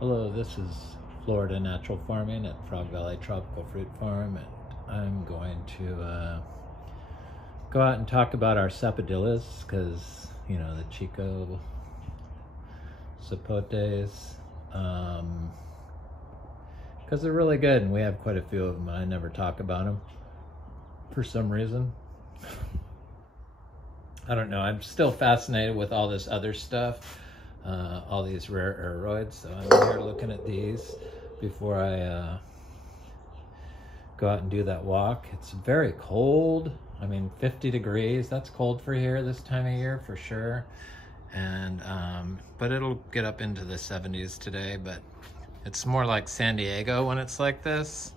Hello, this is Florida Natural Farming at Frog Valley Tropical Fruit Farm, and I'm going to go out and talk about our sapodillas because, you know, the Chico sapotes, because they're really good and we have quite a few of them. I never talk about them for some reason. I don't know, I'm still fascinated with all this other stuff. All these rare aroids, so I'm here looking at these before I go out and do that walk. It's very cold. I mean, 50 degrees, that's cold for here this time of year for sure. And but it'll get up into the 70s today, but it's more like San Diego when it's like this.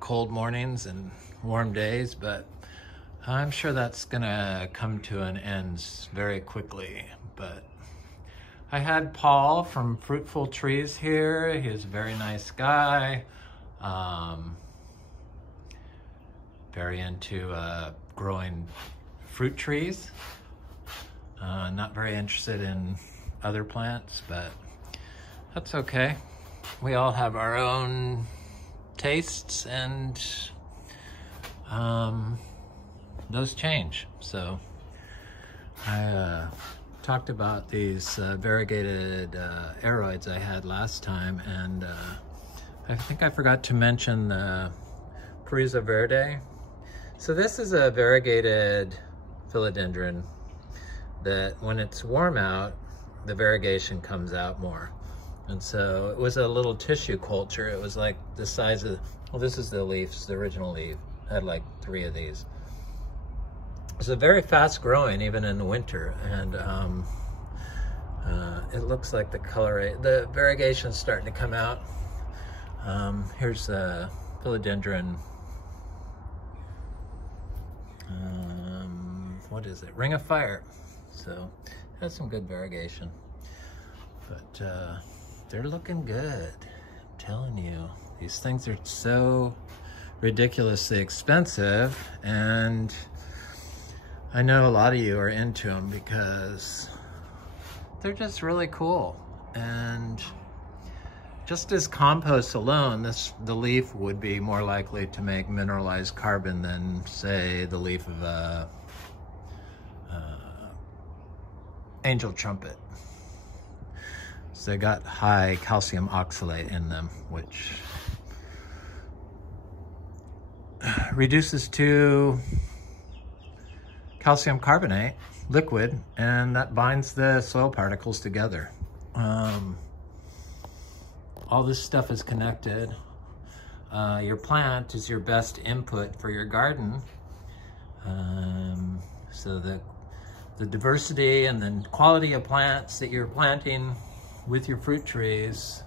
Cold mornings and warm days, but I'm sure that's gonna come to an end very quickly. But I had Paul from Fruitful Trees here. He's a very nice guy. Very into growing fruit trees. Not very interested in other plants, but that's okay. We all have our own tastes, and those change. So I talked about these variegated aroids I had last time, and I think I forgot to mention the Paraiso Verde. So this is a variegated philodendron that when it's warm out, the variegation comes out more. And so it was a little tissue culture. It was like the size of, well, this is the leaves, the original leaf. I had like 3 of these. So very fast growing even in the winter, and it looks like the variegation's starting to come out. Here's a philodendron, what is it? Ring of Fire. So it has some good variegation, but they're looking good. I'm telling you, these things are so ridiculously expensive, and I know a lot of you are into them because they're just really cool. And just as compost alone, the leaf would be more likely to make mineralized carbon than, say, the leaf of a angel trumpet. So they got high calcium oxalate in them, which reduces to calcium carbonate, liquid, and that binds the soil particles together. All this stuff is connected. Your plant is your best input for your garden. So the diversity and the quality of plants that you're planting with your fruit trees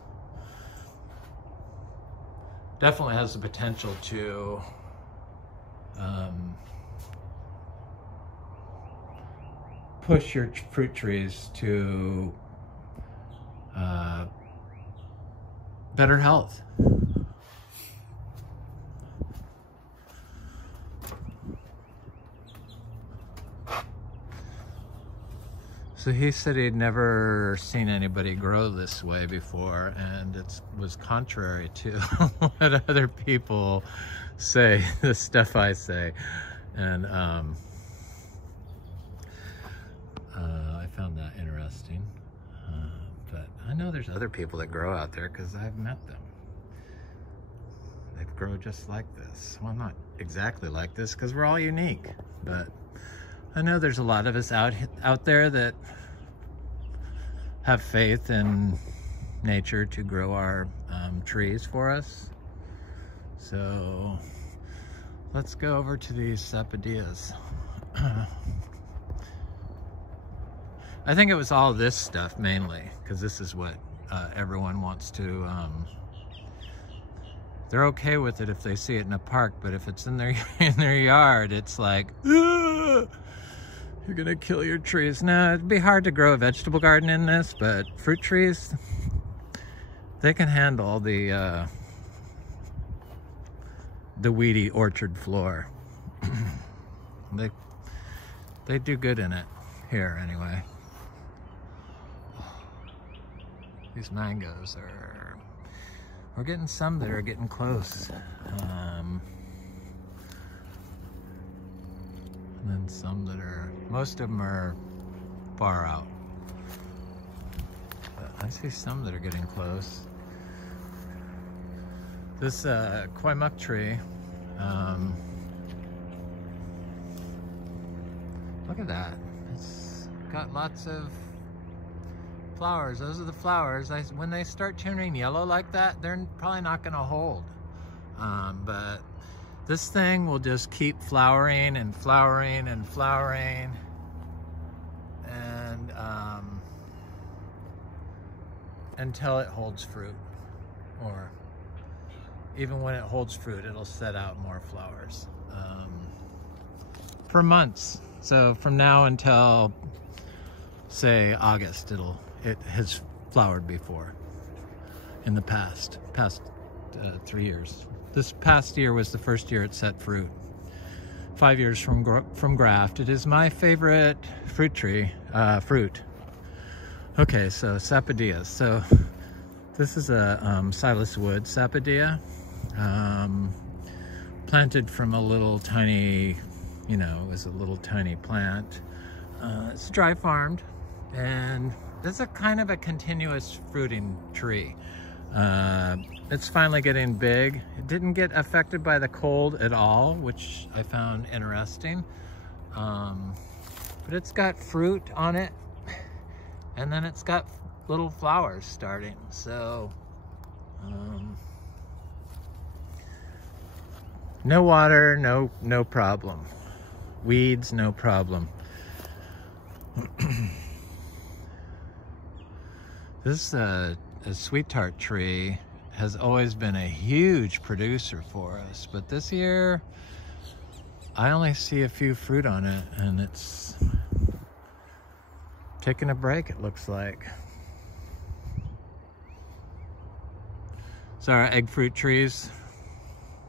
definitely has the potential to push your fruit trees to better health. So he said he'd never seen anybody grow this way before, and it was contrary to what other people say, the stuff I say. And I found that interesting. But I know there's other people that grow out there because I've met them. They grow just like this. Well, not exactly like this because we're all unique, but I know there's a lot of us out there that have faith in nature to grow our trees for us. So let's go over to these sapodillas. I think it was all this stuff mainly, because this is what everyone wants to, they're okay with it if they see it in a park, but if it's in their yard, it's like, you're gonna kill your trees. Now, it'd be hard to grow a vegetable garden in this, but fruit trees, they can handle the weedy orchard floor. They do good in it here anyway. These mangoes are, we're getting some that are getting close. And then some that are, most of them are far out. But I see some that are getting close. This koi muck tree, look at that. It's got lots of flowers. Those are the flowers. When they start turning yellow like that, they're probably not going to hold. But this thing will just keep flowering and flowering and flowering. And until it holds fruit. Or even when it holds fruit, it'll set out more flowers. For months. So from now until, say, August, it has flowered before in the past 3 years. This past year was the first year it set fruit. 5 years from graft. It is my favorite fruit tree, Okay, so Sapodilla. So this is a Silas wood Sapodilla, planted from a little tiny, you know, it was a little tiny plant. It's dry farmed, and this is a kind of a continuous fruiting tree. It's finally getting big. It didn't get affected by the cold at all, which I found interesting. But it's got fruit on it, and then it's got little flowers starting. So, no water, no problem. Weeds, no problem. This a sweet tart tree has always been a huge producer for us, but this year I only see a few fruit on it, and it's taking a break, it looks like. So our egg fruit trees,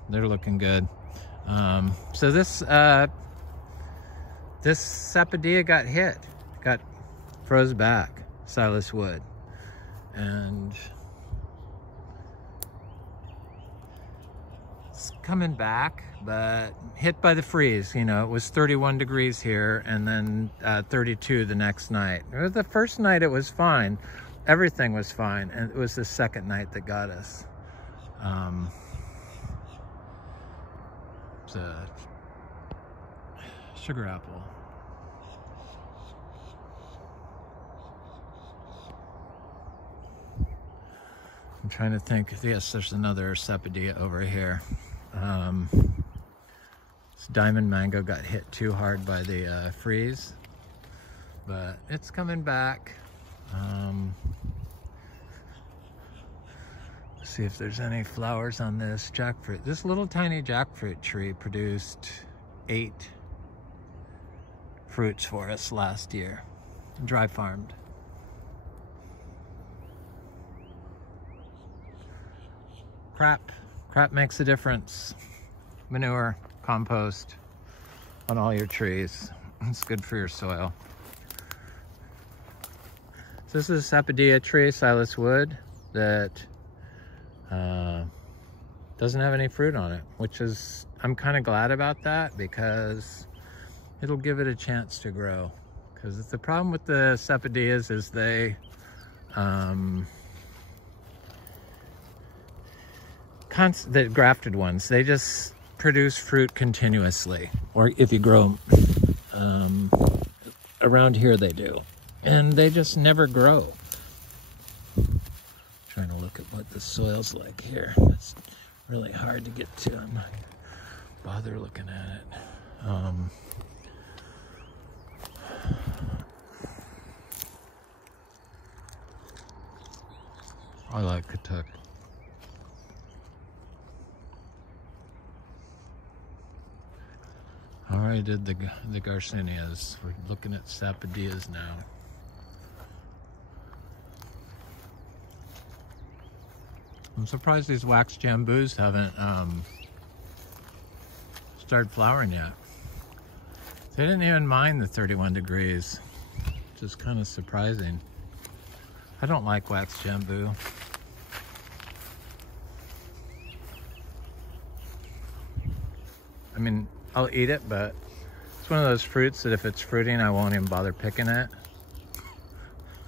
they're looking good. So this Sapodilla got froze back, Silas wood, and it's coming back, but hit by the freeze. You know, it was 31 degrees here, and then 32 the next night. The first night it was fine, everything was fine, and it was the second night that got us. It's a sugar apple. I'm trying to think. Yes, there's another Sapodilla over here. This diamond mango got hit too hard by the freeze, but it's coming back. Let's see if there's any flowers on this jackfruit. This little tiny jackfruit tree produced 8 fruits for us last year, dry farmed. Crap makes a difference. Manure, compost on all your trees. It's good for your soil. So this is a Sapodilla tree, Silas wood, that doesn't have any fruit on it, which is, I'm kind of glad about that, because it'll give it a chance to grow. Because the problem with the Sapodillas is the grafted ones, they just produce fruit continuously, or if you grow them around here, they do, and they just never grow. Trying to look at what the soil's like here. It's really hard to get to. I'm not gonna bother looking at it. I like Kentucky. I already did the Garcinias. We're looking at Sapodillas now. I'm surprised these wax jambus haven't started flowering yet. They didn't even mind the 31 degrees, which is kind of surprising. I don't like wax jambu. I mean, I'll eat it, but it's one of those fruits that if it's fruiting, I won't even bother picking it.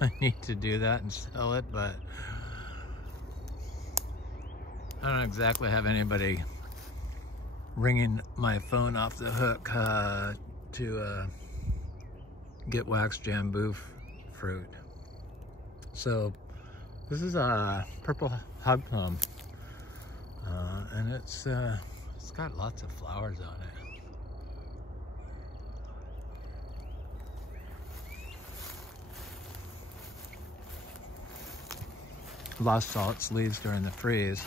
I need to do that and sell it, but I don't exactly have anybody ringing my phone off the hook to get wax jambu fruit. So this is a purple hog plum, and it's got lots of flowers on it. Lost all its leaves during the freeze.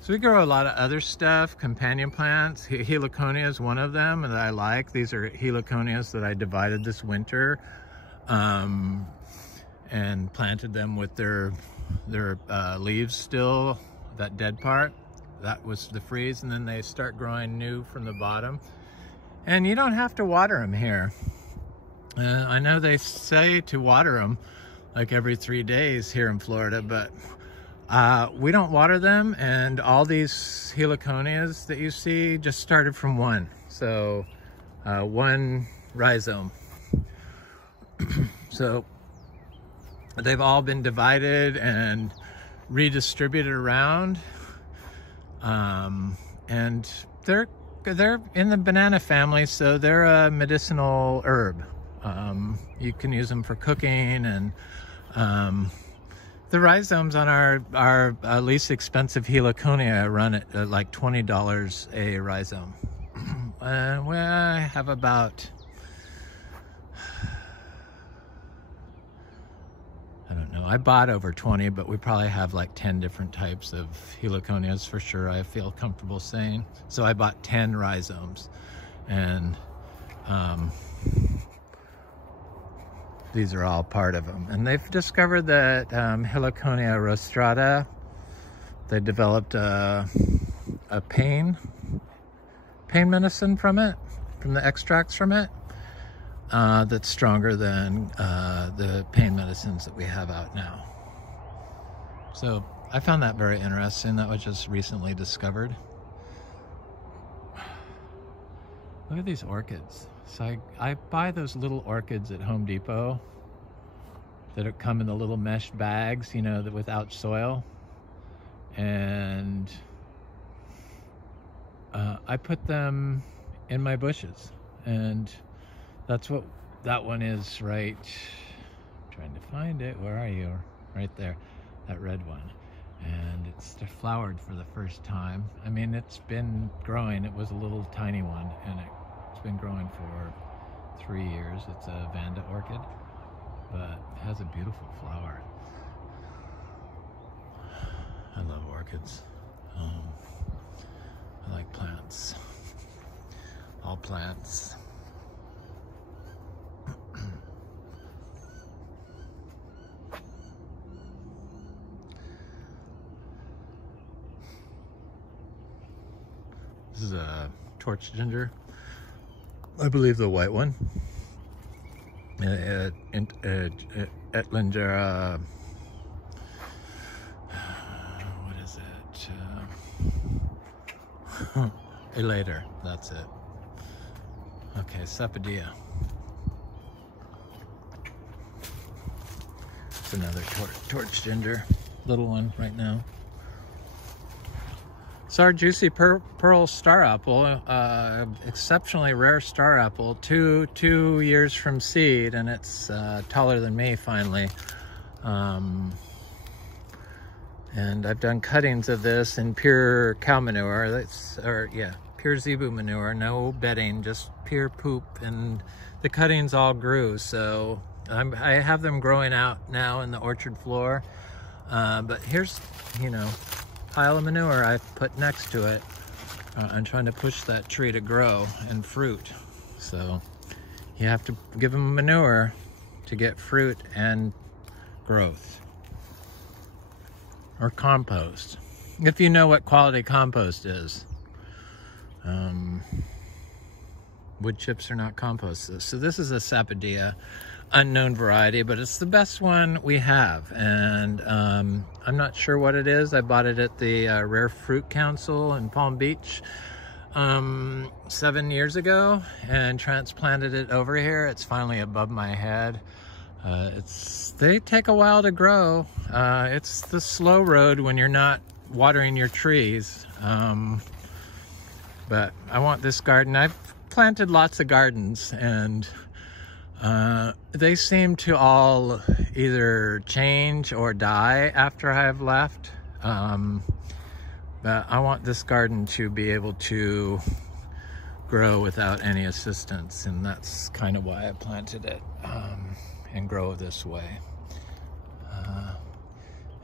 So we grow a lot of other stuff, companion plants. Heliconia is one of them that I like. These are heliconias that I divided this winter and planted them with their leaves still, that dead part. That was the freeze, and then they start growing new from the bottom. And you don't have to water them here. I know they say to water them like every 3 days here in Florida, but we don't water them, and all these heliconias that you see just started from one. So one rhizome. So they've all been divided and redistributed around, and they're in the banana family, so they're a medicinal herb. You can use them for cooking, and the rhizomes on our least expensive heliconia run at like $20 a rhizome. And we have about, I don't know, I bought over 20, but we probably have like 10 different types of heliconias for sure, I feel comfortable saying. So I bought 10 rhizomes, and these are all part of them. And they've discovered that Heliconia rostrata, they developed a pain medicine from it, from the extracts from it, that's stronger than the pain medicines that we have out now. So I found that very interesting. That was just recently discovered. Look at these orchids. So I buy those little orchids at Home Depot that come in the little mesh bags, you know, that without soil. And I put them in my bushes. And that's what that one is, right? I'm trying to find it. Where are you? Right there, that red one. And it's flowered for the first time. I mean, it's been growing. It was a little tiny one, and it's been growing for 3 years. It's a Verde orchid, but it has a beautiful flower. I love orchids. I like plants. All plants. This is a torch ginger. I believe the white one. Etlinger, what is it? Elater, that's it. Okay, Sapodilla. It's another torch ginger, little one right now. It's our juicy pearl star apple, exceptionally rare star apple, two years from seed, and it's taller than me finally. And I've done cuttings of this in pure cow manure, pure zebu manure, no bedding, just pure poop, and the cuttings all grew. So I have them growing out now in the orchard floor, but here's, pile of manure I've put next to it. I'm trying to push that tree to grow and fruit. So you have to give them manure to get fruit and growth. Or compost, if you know what quality compost is. wood chips are not composted. So this is a Sapodilla, unknown variety, but it's the best one we have. And I'm not sure what it is. I bought it at the Rare Fruit Council in Palm Beach 7 years ago and transplanted it over here. It's finally above my head. They take a while to grow. It's the slow road when you're not watering your trees. But I want this garden. I've planted lots of gardens, and they seem to all either change or die after I've left. But I want this garden to be able to grow without any assistance, and that's kind of why I planted it, and grow this way.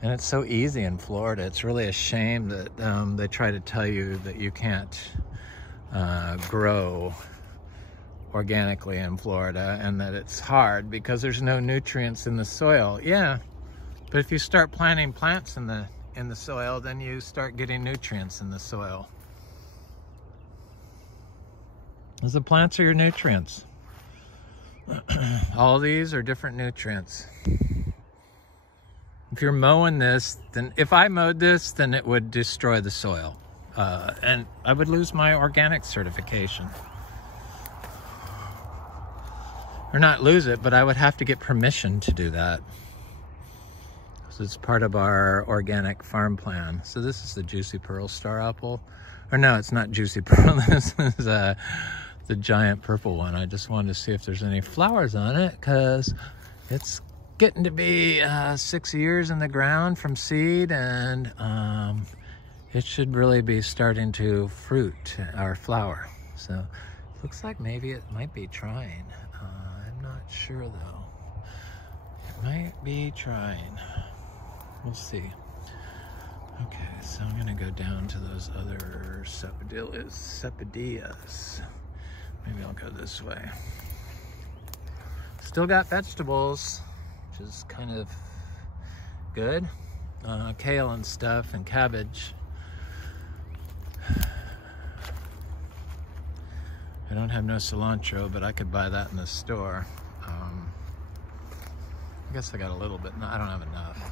And it's so easy in Florida. It's really a shame that they try to tell you that you can't grow organically in Florida, and that it's hard because there's no nutrients in the soil. Yeah, but if you start planting plants in the soil, then you start getting nutrients in the soil. Because the plants are your nutrients. All these are different nutrients. If you're mowing this, then if I mowed this, then it would destroy the soil. And I would lose my organic certification. Or not lose it, but I would have to get permission to do that. So it's part of our organic farm plan. So this is the Juicy Pearl Star Apple. Or no, it's not Juicy Pearl. This is the giant purple one. I just wanted to see if there's any flowers on it, because it's getting to be 6 years in the ground from seed, and it should really be starting to fruit or flower. So it looks like maybe it might be trying. I'm not sure though. It might be trying. We'll see. Okay, so I'm gonna go down to those other Sapodillas. Maybe I'll go this way. Still got vegetables, which is kind of good. Kale and stuff, and cabbage. I don't have no cilantro, but I could buy that in the store. I guess I got a little bit. No, I don't have enough.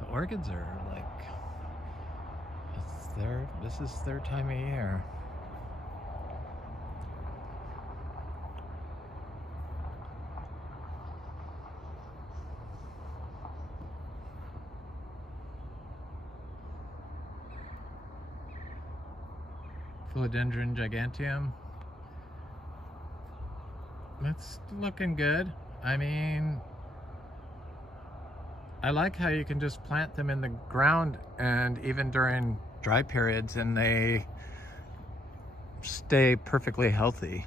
The orchids are like, this is their time of year. Philodendron giganteum. That's looking good. I mean, I like how you can just plant them in the ground, and even during dry periods, and they stay perfectly healthy.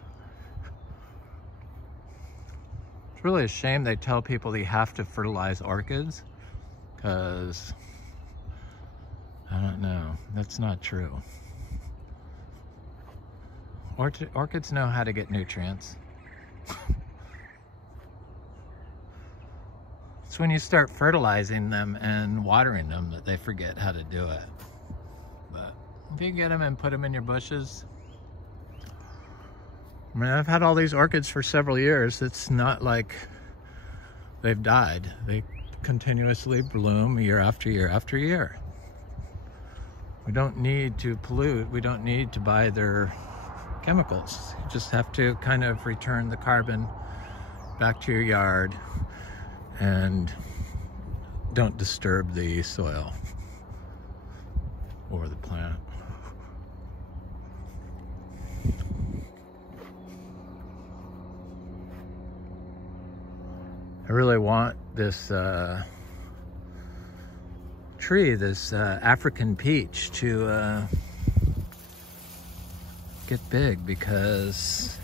It's really a shame they tell people you have to fertilize orchids, because I don't know, that's not true. Orchids know how to get nutrients. It's when you start fertilizing them and watering them that they forget how to do it. But if you get them and put them in your bushes, I mean, I've had all these orchids for several years. It's not like they've died. They continuously bloom year after year after year. We don't need to pollute. We don't need to buy their chemicals. You just have to kind of return the carbon back to your yard, and don't disturb the soil or the plant. I really want this tree, this African peach, to get big, because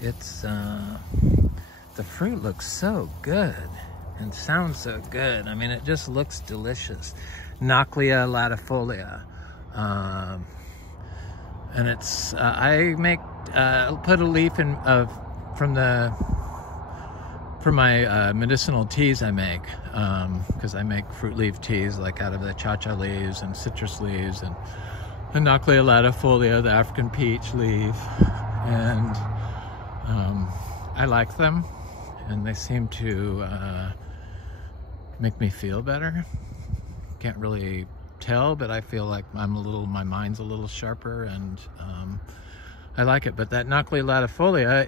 it's the fruit looks so good and sounds so good. I mean, it just looks delicious. Noclia latifolia, and it's I make put a leaf in from my medicinal teas I make, because I make fruit leaf teas like out of the cha-cha leaves and citrus leaves and the Noclia latifolia, the African peach leaf, and I like them, and they seem to make me feel better. Can't really tell, but I feel like my mind's a little sharper, and I like it. But that Knockley latifolia,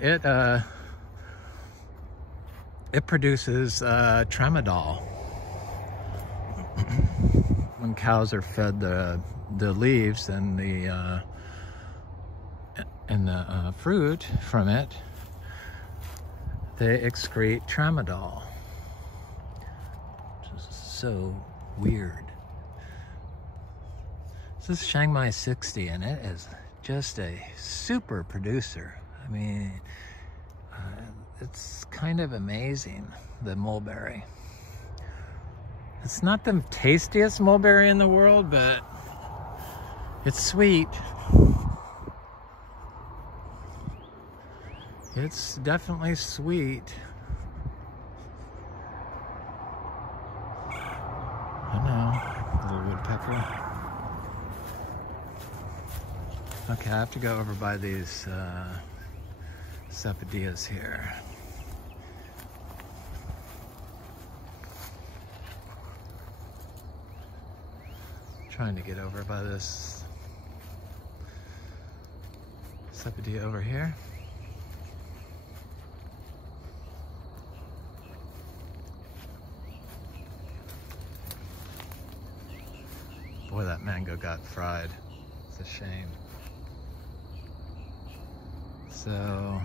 it produces tramadol. When cows are fed the leaves and the fruit from it, they excrete tramadol. Which is so weird. This is Chiangmai 60, and it is just a super producer. I mean, it's kind of amazing, the mulberry. It's not the tastiest mulberry in the world, but it's sweet. It's definitely sweet. I know, a little woodpecker. Okay, I have to go over by these sapodillas here. Trying to get over by this sapodilla over here. Boy, that mango got fried. It's a shame. So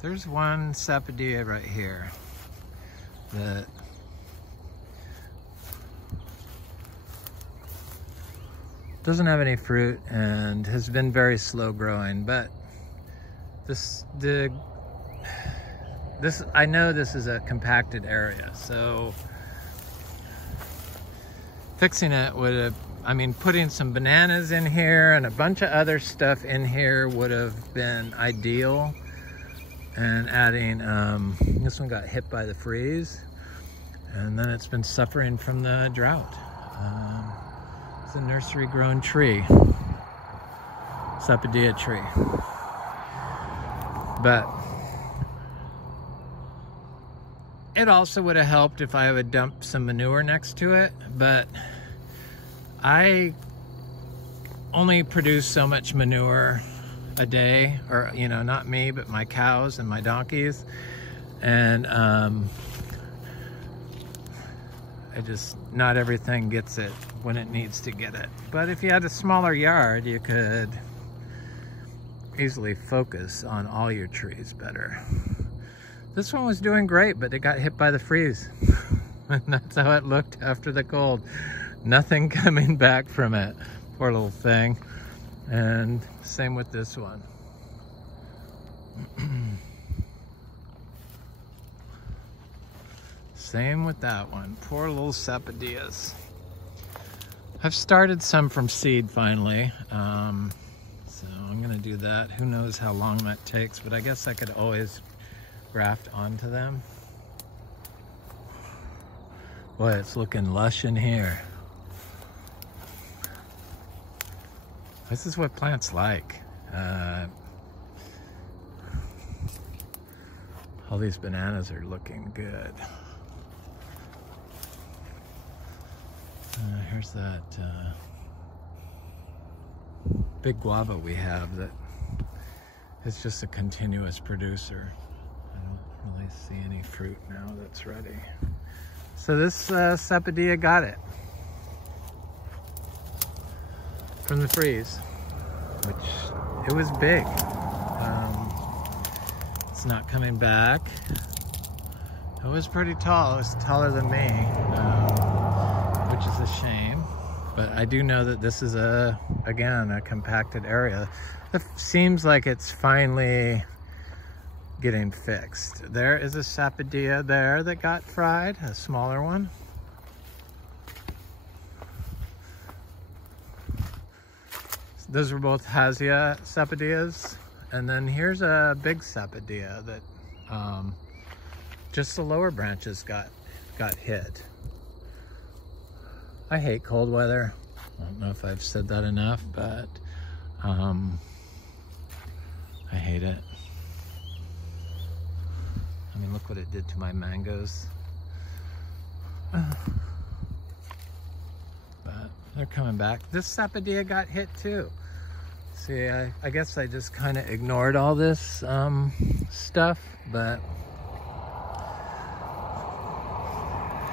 there's one sapodilla right here that doesn't have any fruit and has been very slow growing, but I know this is a compacted area, so fixing it would have, I mean, putting some bananas in here and a bunch of other stuff in here would have been ideal. And adding, this one got hit by the freeze, and then it's been suffering from the drought. It's a nursery grown tree, Sapodilla tree. But it also would have helped if I would dump some manure next to it, but I only produce so much manure a day, or, you know, not me, but my cows and my donkeys. And not everything gets it when it needs to get it. But if you had a smaller yard, you could easily focus on all your trees better. This one was doing great, but it got hit by the freeze. And that's how it looked after the cold. Nothing coming back from it. Poor little thing. And same with this one. Same with that one. Poor little sapodillas. I've started some from seed finally. So I'm gonna do that. Who knows how long that takes, but I guess I could always graft onto them. Boy, it's looking lush in here. This is what plants like. All these bananas are looking good. Here's that big guava we have that is just a continuous producer. I don't really see any fruit now that's ready. So this sapodilla got it from the freeze, which it was big. It's not coming back. It was pretty tall. It was taller than me, which is a shame. But I do know that this is again, a compacted area. It seems like it's finally getting fixed. There is a sapodilla there that got fried, a smaller one. Those were both Hasia sapodillas. And then here's a big sapodilla that just the lower branches got hit. I hate cold weather. I don't know if I've said that enough, but I I hate it. I mean, look what it did to my mangoes. But they're coming back. This Sapodilla got hit too. See, I guess I just kind of ignored all this stuff, but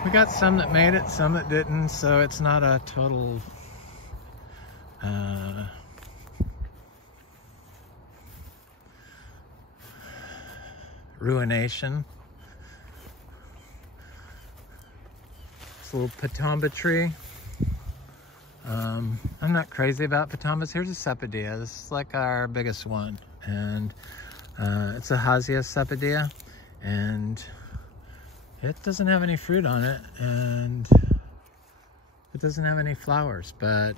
we got some that made it, some that didn't, so it's not a total ruination. This little patamba tree. I'm not crazy about patambas. Here's a Sapodilla. This is like our biggest one, and it's a Hasia Sapodilla, and it doesn't have any fruit on it, and it doesn't have any flowers, but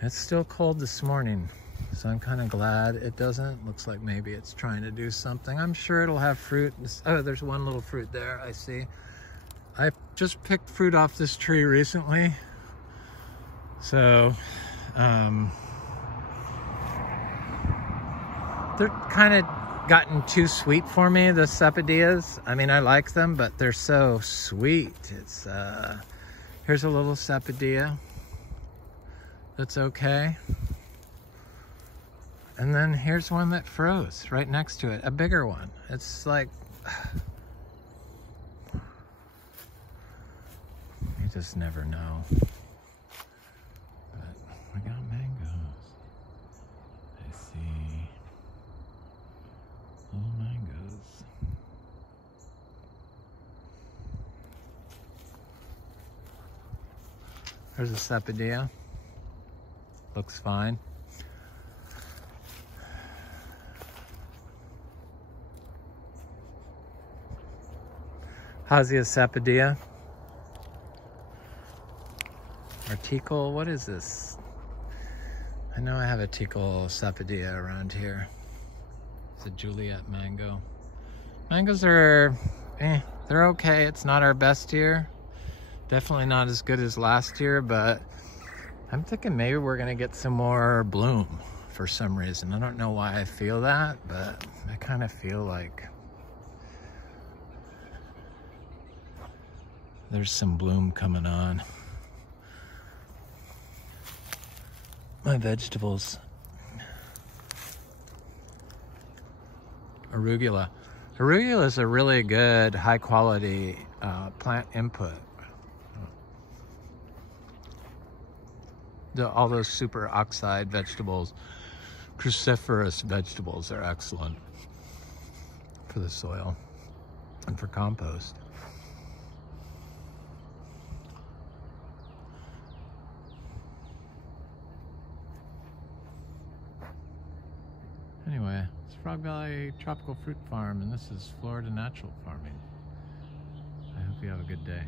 it's still cold this morning, so I'm kind of glad it doesn't. Looks like maybe it's trying to do something. I'm sure it'll have fruit. Oh, there's one little fruit there, I see. I just picked fruit off this tree recently, so they're kind of gotten too sweet for me, the Sapodillas. I mean, I like them, but they're so sweet. It's here's a little Sapodilla that's okay, and then here's one that froze right next to it, a bigger one. It's like, you just never know. But we got mangoes. I see little mangoes. There's a Sapodilla. Looks fine. Hasia Sapodilla. Article, what is this? I know I have a Article Sapodilla around here. It's a Juliet mango. Mangoes are, they're okay. It's not our best year. Definitely not as good as last year, but I'm thinking maybe we're gonna get some more bloom for some reason. I don't know why I feel that, but I kind of feel like there's some bloom coming on. My vegetables. Arugula. Arugula is a really good, high quality plant input. All those super oxide vegetables, cruciferous vegetables, are excellent for the soil and for compost. Anyway, it's Frog Valley Tropical Fruit Farm, and this is Florida Natural Farming. I hope you have a good day.